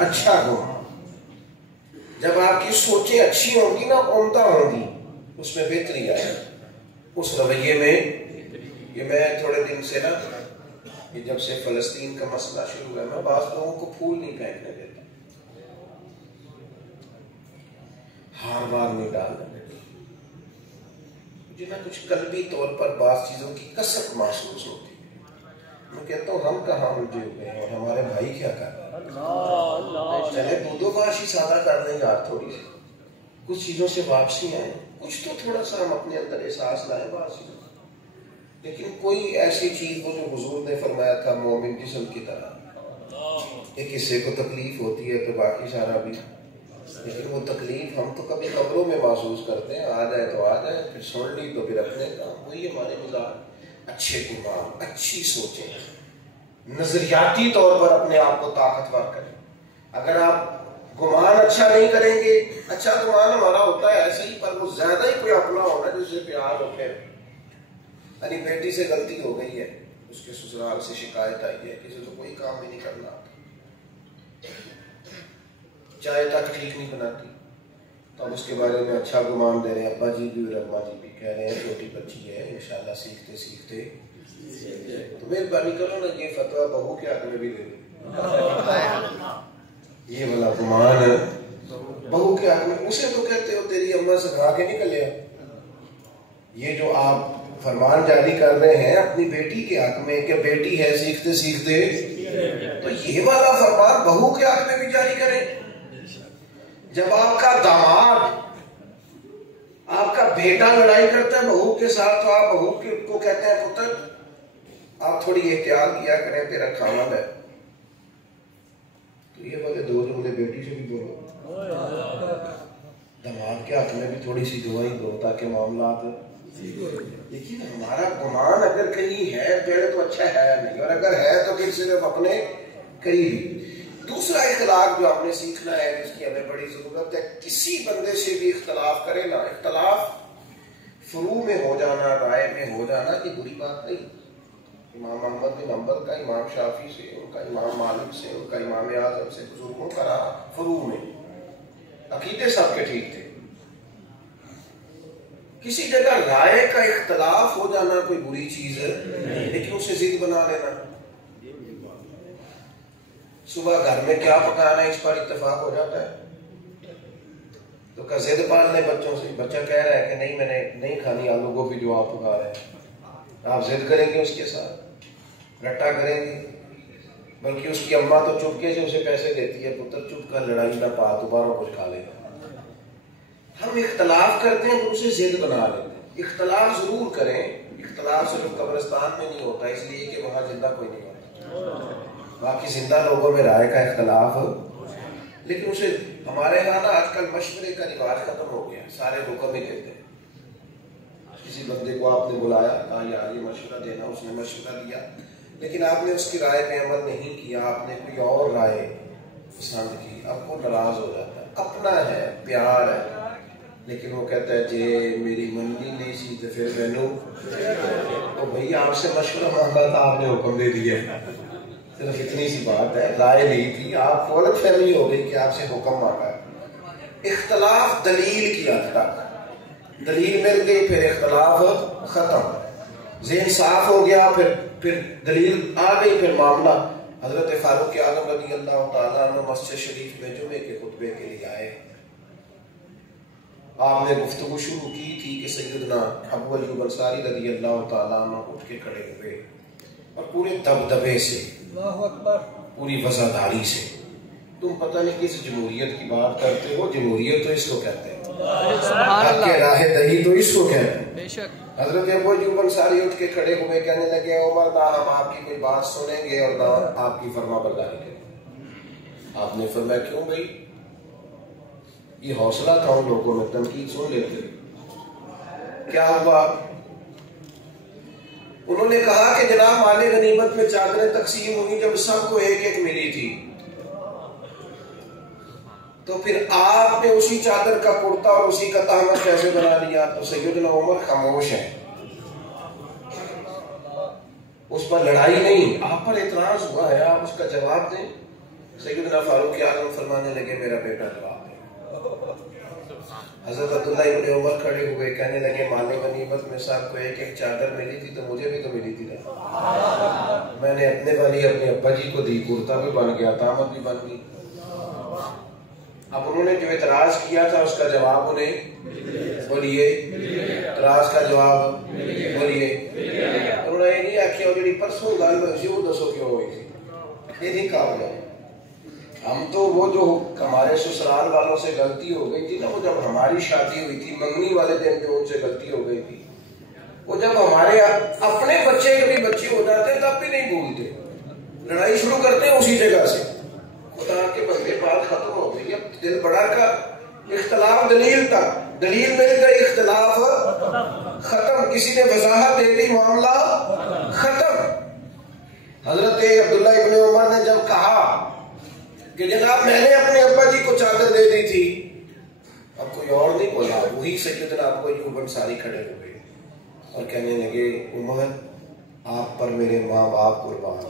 اچھا گمان. جب آپ کی سوچیں اچھی ہوں گی نا، عمدہ ہوں گی، اس میں بہتری آئے، اس رویے میں. یہ میں تھوڑے دن سے نا، یہ جب سے فلسطین کا مسئلہ شروع ہوا، میں بعض لوگوں کو پھول نہیں پھینکنے دیتا، ہار بار نہیں ڈالنے دیتا. مجھے نا کچھ قلبی طور پر بعض چیزوں کی کثرت محسوس ہوتی ہے. میں کہتا ہوں ہم کہاں الجھے ہوئے ہیں اور ہمارے بھائی کیا کر رہے ہیں. چلے دو معاشی سادہ کر لیں یار، تھوڑی سی کچھ چیزوں سے واپسی آئیں، کچھ تو تھوڑا سا ہم اپنے اندر احساس لائیں بعض چیزوں. لیکن کوئی ایسی چیز وہ جو حضور نے فرمایا تھا مومن جسم کی طرح، ایک حصے کو تکلیف ہوتی ہے تو باقی سارا بھی. لیکن وہ تکلیف ہم تو کبھی قبروں میں محسوس کرتے ہیں، آ جائے تو آ جائے، پھر سن لی تو پھر اپنے کام. وہی ہمارے مزاج، اچھے گمان، اچھی سوچیں، نظریاتی طور پر اپنے آپ کو طاقتور کریں. اگر آپ گمان اچھا نہیں کریں گے، اچھا گمان ہمارا ہوتا ہے ایسے ہی، پر وہ زیادہ ہی کوئی اپنا ہونا جس سے پیار ہو. پھر یعنی بیٹی سے غلطی ہو گئی ہے، اس کے سسرال سے شکایت آئی ہے، کسی تو کوئی کام بھی نہیں کرنا، چائے تک ٹھیک نہیں بناتی، تو ہم اس کے بارے میں اچھا گمان دے رہے ہیں. ابا جی بھی اور اماں جی بھی کہہ رہے ہیں چھوٹی بچی ہے، انشاءاللہ سیکھتے سیکھتے. تو مہربانی کرو نا یہ فتویٰ بہو کے حق میں بھی دے دو. یہ والا گمان بہو کے حق میں، اسے تو کہتے ہو تیری اماں سکھا کے نکلیا. یہ جو آپ فرمان جاری کر رہے ہیں اپنی بیٹی کے حق میں کہ بیٹی ہے سیکھتے سیکھتے، تو یہ والا فرمان بہو کے حق میں بھی جاری کریں. جب آپ کا داماد، آپ کا بیٹا لڑائی کرتا ہے بہو کے ساتھ، تو آپ بہو کو کہتے ہیں پتر آپ تھوڑی احتیاط کیا کریں، تیرا خامد ہے. تو یہ والے دو جملے بیٹی سے بھی بولو، دماغ کے حق میں بھی تھوڑی سی دعائیں دو تاکہ معاملات. لیکن ہمارا گمان اگر کہیں ہے پہلے تو اچھا ہے نہیں، اور اگر ہے تو پھر صرف اپنے قریب. دوسرا اختلاف جو ہم نے سیکھنا ہے، جس کی ہمیں بڑی ضرورت ہے، کسی بندے سے بھی اختلاف کرے نا، اختلاف فروع میں ہو جانا، رائے میں ہو جانا، یہ بری بات نہیں. امام محمد بن حنبل کا امام شافعی سے، ان کا امام مالک سے، ان کا امام اعظم سے، بزرگوں کا رہا فروع میں، عقیدے سب کے ٹھیک تھے. کسی جگہ رائے کا اختلاف ہو جانا کوئی بری چیز ہے، لیکن اسے ضد بنا لینا. صبح گھر میں کیا پکانا ہے اس پر اتفاق ہو جاتا ہے، تو کا ضد پالنے بچوں سے. بچہ کہہ رہا ہے کہ نہیں میں نے نہیں کھانی آلو گوبھی جو آپ پکا رہے ہیں، آپ ضد کریں گے، اس کے ساتھ رٹا کریں گے. بلکہ اس کی اماں تو چپکے سے اسے پیسے دیتی ہے، پتر چپ کر لڑائی نہ پا، دوبارہ کچھ کھا لے گا. ہم اختلاف کرتے ہیں تو اسے ضد بنا لیتے ہیں. اختلاف ضرور کریں، اختلاف صرف قبرستان میں نہیں ہوتا، اس لیے کہ وہاں زندہ کوئی نہیں ہوتا، باقی زندہ لوگوں میں رائے کا اختلاف. لیکن اسے ہمارے یہاں نا آج کل مشورے کا رواج ختم ہو گیا، سارے حکم ہی دیتے ہیں. کسی بندے کو آپ نے بلایا، کہا یار یہ مشورہ دینا، اس نے مشورہ دیا، لیکن آپ نے اس کی رائے پہ عمل نہیں کیا، آپ نے کوئی اور رائے پسند کی، اب وہ ناراض ہو جاتا ہے. اپنا ہے، پیار ہے، لیکن وہ کہتا ہے جی میری منی نہیں سی تو پھر مینو، تو بھئی آپ سے مشورہ مانگا تھا، آپ نے حکم دے دیا. صرف اتنی سی بات ہے، رائے نہیں تھی، آپ کو الگ فہمی ہو گئی کہ آپ سے حکم مانگا ہے. اختلاف دلیل کی حد تک، دلیل مل گئی پھر اختلاف ختم، ذہن صاف ہو گیا، پھر دلیل آ گئی، پھر معاملہ. حضرت فاروق اعظم رضی اللہ تعالیٰ عنہ مسجد شریف میں جمعے کے خطبے کے لیے آئے. آپ نے گفتگو شروع کی تھی کہ سیدنا ابو ایوب انصاری رضی اللہ تعالیٰ عنہ اٹھ کے کھڑے ہوئے اور پورے دبدبے سے، پوری وفاداری سے، تم پتہ نہیں کس جمہوریت کی بات کرتے ہو، جمہوریت تو اس کو کہتے ہیں، حق کے راہ دہی تو اس کو کہتے ہیں. حضرت ابو ایوب انصاری اٹھ کے کھڑے ہوئے، کہنے لگے عمر نہ ہم آپ کی کوئی بات سنیں گے اور نہ آپ کی فرما برداری کریں گے. آپ نے فرمایا کیوں بھائی؟ یہ حوصلہ تھا ان لوگوں میں، تنقید سن لیتے. کیا ہوا؟ انہوں نے کہا کہ جناب مال غنیمت میں چادریں تقسیم ہوئی، جب سب کو ایک ایک ملی تھی، تو پھر آپ نے اسی چادر کا کرتا اور اسی کا تہمت کیسے بنا لیا؟ تو سیدنا عمر خاموش ہے، اس پر لڑائی نہیں، آپ پر اعتراض ہوا ہے، آپ اس کا جواب دیں. سیدنا فاروق اعظم فرمانے لگے میرا بیٹا جواب دے. حضرت عبداللہ ابن عمر کھڑے ہوئے کہنے لگے مال غنیمت میں صاحب کو ایک ایک چادر ملی تھی تو مجھے بھی تو ملی تھی نا. میں نے اپنے والی اپنے ابا جی کو دی, کرتا بھی بن گیا, دامت بھی بن گئی. اب انہوں نے جو اعتراض کیا تھا اس کا جواب انہیں بولیے, اعتراض کا جواب بولیے. انہوں نے یہ نہیں آخیا جی پرسوں گل میں ضرور دسو کیوں ہوئی تھی, یہ نہیں کہا گیا. ہم تو وہ جو ہمارے سسرال والوں سے غلطی ہو گئی تھی نا, وہ جب ہماری شادی ہوئی تھی منگنی والے دن جو ان سے غلطی ہو گئی تھی, وہ جب ہمارے اپنے بچے کے بھی بچے ہو جاتے ہیں تب بھی نہیں بھولتے, لڑائی شروع کرتے ہیں اسی جگہ سے. خدا کے بندے بات ختم ہو گئی, اب دل بڑا کا اختلاف دلیل تک, دلیل مل گئی اختلاف ختم, کسی نے وضاحت دے دی معاملہ ختم. حضرت عبداللہ ابن عمر نے جب کہا کہ جناب میں نے اپنے ابا جی کو چادر دے دی تھی, اب کوئی اور نہیں بولا, وہی سیدنا ابو ایوب انصاری کھڑے ہوئے اور کہنے لگے عمر آپ پر میرے ماں باپ قربان.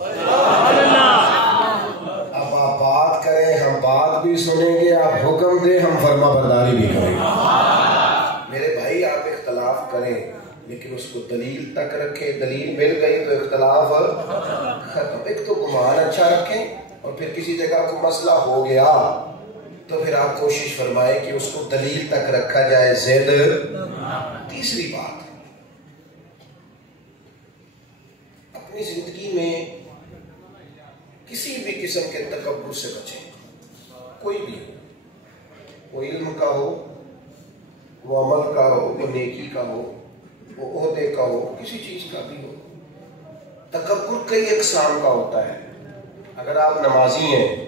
اب آپ بات کریں ہم بات بھی سنیں گے, آپ حکم دیں ہم فرما برداری بھی کریں گے. میرے بھائی آپ اختلاف کریں لیکن اس کو دلیل تک رکھیں, دلیل مل گئی تو اختلاف ختم. ایک تو گمان اچھا رکھیں اور پھر کسی جگہ کو مسئلہ ہو گیا تو پھر آپ کوشش فرمائیں کہ اس کو دلیل تک رکھا جائے, زد. تیسری بات, اپنی زندگی میں کسی بھی قسم کے تکبر سے بچیں, کوئی بھی ہو, وہ علم کا ہو, وہ عمل کا ہو, وہ نیکی کا ہو, وہ عہدے کا ہو, کسی چیز کا بھی ہو. تکبر کئی اقسام کا ہوتا ہے. اگر آپ نمازی ہیں,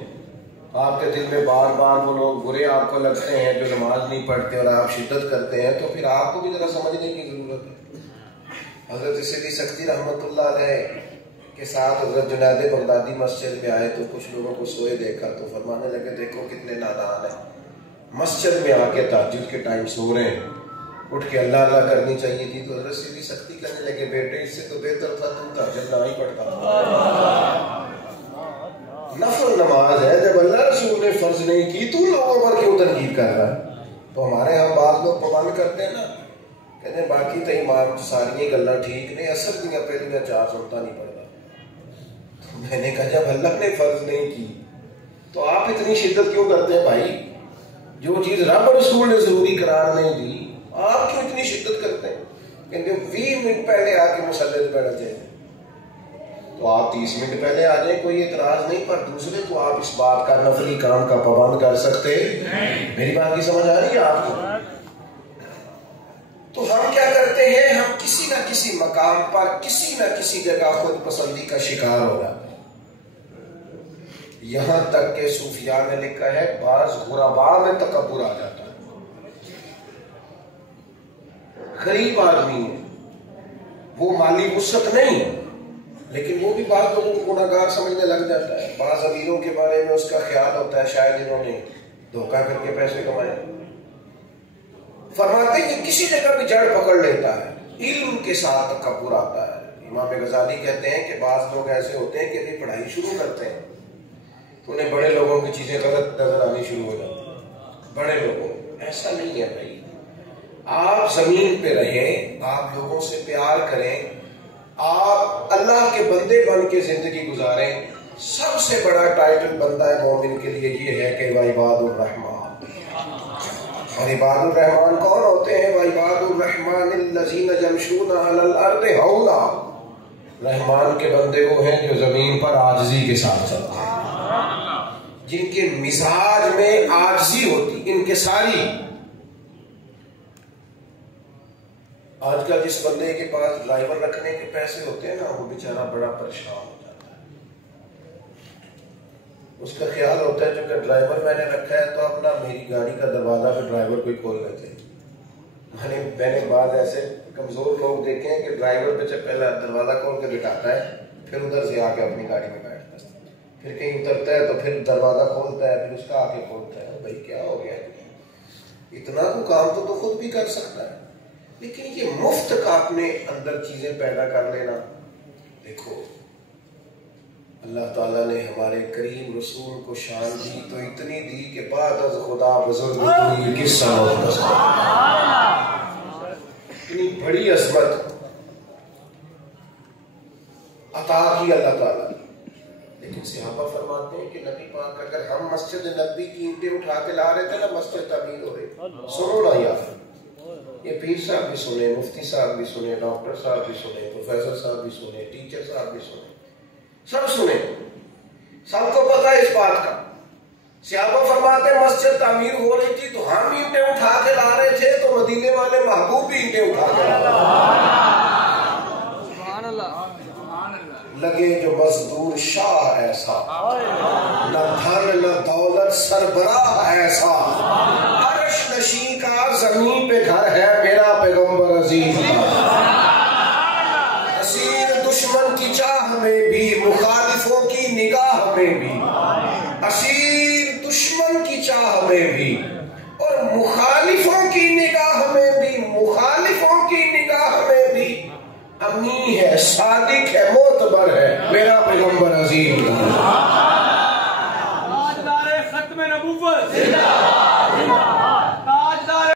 آپ کے دل میں بار بار وہ لوگ برے آپ کو لگتے ہیں جو نماز نہیں پڑھتے اور آپ شدت کرتے ہیں, تو پھر آپ کو بھی ذرا سمجھنے کی ضرورت ہے. حضرت سیدی سکتی رحمت اللہ علیہ کے ساتھ حضرت جنید بغدادی مسجد میں آئے تو کچھ لوگوں کو سوئے دیکھا تو فرمانے لگے دیکھو کتنے نادان ہیں, مسجد میں آ کے تہجد کے ٹائم سو رہے ہیں, اٹھ کے اللہ اللہ کرنی چاہیے تھی. تو حضرت سیدی سکتی کہنے لگے بیٹے اس سے تو بہتر تھا تم تہجد نہ ہی پڑھتا. نفل نماز ہے, جب اللہ رسول نے فرض نہیں کی تو لوگوں پر کیوں تنقید کر رہا ہے. تو ہمارے ہاں بعض لوگ پابند کرتے ہیں نا, کہتے ہیں باقی تو ایمان ساری گلاں ٹھیک نے, اثر دیاں پہلیاں چار سنتا نہیں پڑتا. تو میں نے کہا جب اللہ نے فرض نہیں کی تو آپ اتنی شدت کیوں کرتے ہیں بھائی؟ جو چیز رب رسول نے ضروری قرار نہیں دی آپ کیوں اتنی شدت کرتے ہیں؟ کہتے 20 منٹ پہلے آ کے مصلی پہ بیٹھ جائیں تو آپ 30 منٹ پہلے آ جائیں, کوئی اعتراض نہیں, پر دوسرے کو آپ اس بات کا نفلی کام کا پابند کر سکتے. میری بات کی سمجھ آ رہی ہے آپ کو؟ تو ہم کیا کرتے ہیں, ہم کسی نہ کسی مقام پر کسی نہ کسی جگہ خود پسندی کا شکار ہو جاتے ہیں. یہاں تک کہ صوفیاء نے لکھا ہے بعض غرباء میں تکبر آ جاتا ہے. غریب آدمی ہے, وہ مالی وسعت نہیں ہے, لیکن وہ بھی بعض لوگوں کو گناہگار سمجھنے لگ جاتا ہے. بعض امیروں کے بارے میں اس کا خیال ہوتا ہے شاید انہوں نے دھوکہ کر کے پیسے کمائے. فرماتے ہیں کہ کسی جگہ بھی جڑ پکڑ لیتا ہے, علم کے ساتھ تکبر آتا ہے. امام غزالی کہتے ہیں کہ بعض لوگ ایسے ہوتے ہیں کہ ابھی پڑھائی شروع کرتے ہیں تو انہیں بڑے لوگوں کی چیزیں غلط نظر آنی شروع ہو جاتی ہیں. بڑے لوگوں, ایسا نہیں ہے بھائی. آپ زمین پہ رہیں, آپ لوگوں سے پیار کریں, آپ اللہ کے بندے بن کے زندگی گزاریں. سب سے بڑا ٹائٹل بندہ مومن کے لیے یہ ہے کہ وعباد الرحمن. اور عباد الرحمن کون ہوتے ہیں؟ وعباد الرحمن الذین یمشون علی الارض ہونا. رحمان کے بندے وہ ہیں جو زمین پر عاجزی کے ساتھ چلتے ہیں, جن کے مزاج میں عاجزی ہوتی, انکساری. آج کل جس بندے کے پاس ڈرائیور رکھنے کے پیسے ہوتے ہیں نا, وہ بیچارہ بڑا پریشان ہو جاتا ہے. اس کا خیال ہوتا ہے چونکہ ڈرائیور میں نے رکھا ہے تو اپنا میری گاڑی کا دروازہ پھر ڈرائیور کوئی کھول لیتے ہیں. میں نے بعض ایسے کمزور لوگ دیکھے ہیں کہ ڈرائیور پہ پہلا دروازہ کھول کے بٹھاتا ہے, پھر ادھر سے آ کے اپنی گاڑی میں بیٹھتا ہے, پھر کہیں اترتا ہے تو پھر دروازہ کھولتا ہے, پھر اس کا آ کے کھولتا ہے. بھائی کیا ہو گیا, اتنا کو کام تو خود بھی کر سکتا ہے, لیکن یہ مفت کا اپنے اندر چیزیں پیدا کر لینا. دیکھو اللہ تعالیٰ نے ہمارے کریم رسول کو شان دی تو اتنی دی کہ بعد از خدا بزرگ کوئی قصہ اتنی بڑی عظمت عطا کی اللہ تعالیٰ نے. لیکن صحابہ فرماتے ہیں کہ نبی پاک اگر ہم مسجد نبی کی اینٹیں اٹھا کے لا رہے تھے نا مسجد تعمیر ہو رہی. سنو نا یار, یہ پیر صاحب بھی سنے, مفتی صاحب بھی سنے, ڈاکٹر صاحب بھی سنے, پروفیسر صاحب بھی سنے, ٹیچر صاحب بھی سنے, سب سنے, سب کو پتا ہے اس بات کا. صحابہ فرماتے ہیں مسجد تعمیر ہو رہی تھی تو ہم اینٹیں اٹھا کے لا رہے تھے تو مدینے والے محبوب بھی اینٹیں اٹھا کے لا رہے لگے جو مزدور شاہ ایسا, نہ دھن نہ دولت سربراہ ایسا, عرش نشین کا زمین پہ گھر ہے میرا پیغمبر عزیز کا. اسیر دشمن کی چاہ میں بھی مخالفوں کی نگاہ میں بھی, اسیر دشمن کی چاہ میں بھی اور مخالفوں کی نگاہ میں بھی, مخالفوں کی نگاہ میں بھی امی ہے, صادق ہے, معتبر ہے میرا پیغمبر عظیم. ختم نبوت